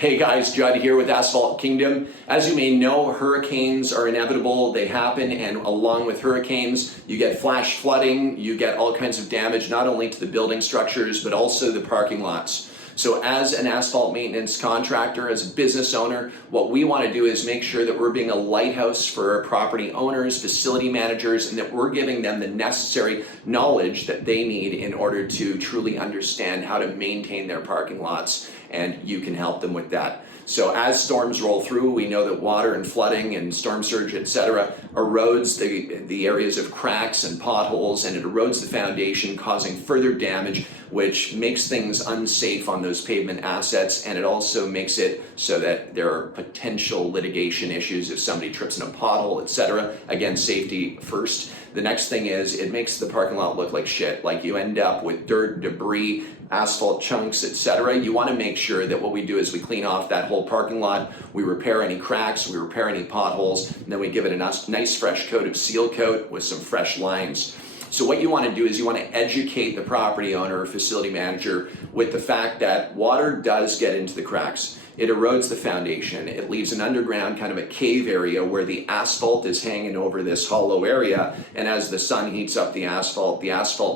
Hey guys, Judd here with Asphalt Kingdom. As you may know, hurricanes are inevitable, they happen, and along with hurricanes, you get flash flooding, you get all kinds of damage, not only to the building structures, but also the parking lots. So as an asphalt maintenance contractor, as a business owner, what we want to do is make sure that we're being a lighthouse for our property owners, facility managers, and that we're giving them the necessary knowledge that they need in order to truly understand how to maintain their parking lots, and you can help them with that. So as storms roll through, we know that water and flooding and storm surge, etc., erodes the areas of cracks and potholes, and it erodes the foundation, causing further damage, which makes things unsafe on those pavement assets, and it also makes it so that there are potential litigation issues if somebody trips in a pothole, etc. Again, safety first. The next thing is it makes the parking lot look like shit, like you end up with dirt, debris, asphalt chunks, etc. You want to make sure that what we do is we clean off that whole parking lot, we repair any cracks, we repair any potholes, and then we give it a nice fresh coat of seal coat with some fresh lines. So what you want to do is you want to educate the property owner or facility manager with the fact that water does get into the cracks. It erodes the foundation. It leaves an underground kind of a cave area where the asphalt is hanging over this hollow area, and as the sun heats up the asphalt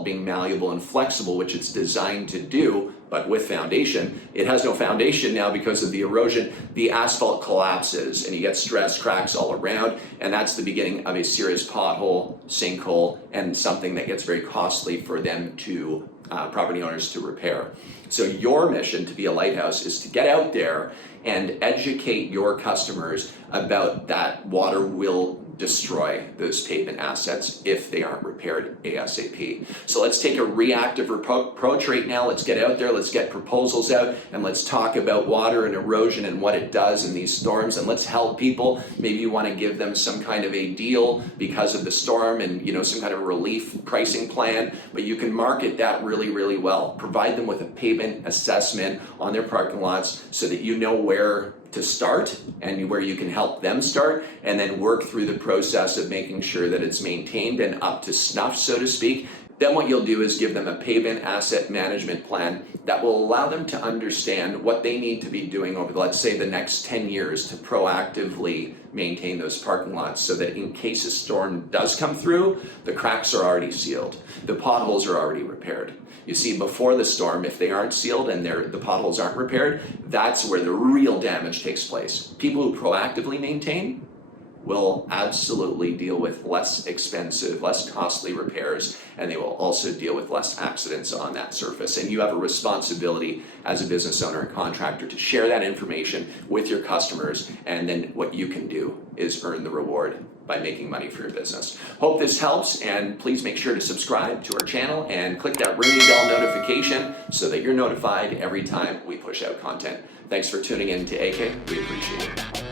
being malleable and flexible, which it's designed to do, but with foundation, it has no foundation now because of the erosion. The asphalt collapses and you get stress cracks all around, and that's the beginning of a serious pothole, sinkhole, and something that gets very costly for them to property owners to repair. So your mission to be a lighthouse is to get out there and educate your customers about that water will destroy those pavement assets if they aren't repaired ASAP. So let's take a reactive approach right now. Let's get out there, let's get proposals out, and let's talk about water and erosion and what it does in these storms, and let's help people. Maybe you want to give them some kind of a deal because of the storm and some kind of relief pricing plan, but you can market that really, really well. Provide them with a pavement assessment on their parking lots so that you know where to start and where you can help them start, and then work through the process of making sure that it's maintained and up to snuff, so to speak. Then what you'll do is give them a pavement asset management plan that will allow them to understand what they need to be doing over, let's say, the next 10 years to proactively maintain those parking lots so that in case a storm does come through, the cracks are already sealed, the potholes are already repaired. You see, before the storm, if they aren't sealed and the potholes aren't repaired, that's where the real damage takes place. People who proactively maintain will absolutely deal with less expensive, less costly repairs, and they will also deal with less accidents on that surface. And you have a responsibility as a business owner and contractor to share that information with your customers, and then what you can do is earn the reward by making money for your business. Hope this helps, and please make sure to subscribe to our channel and click that ringing bell notification so that you're notified every time we push out content. Thanks for tuning in to AK. We appreciate it.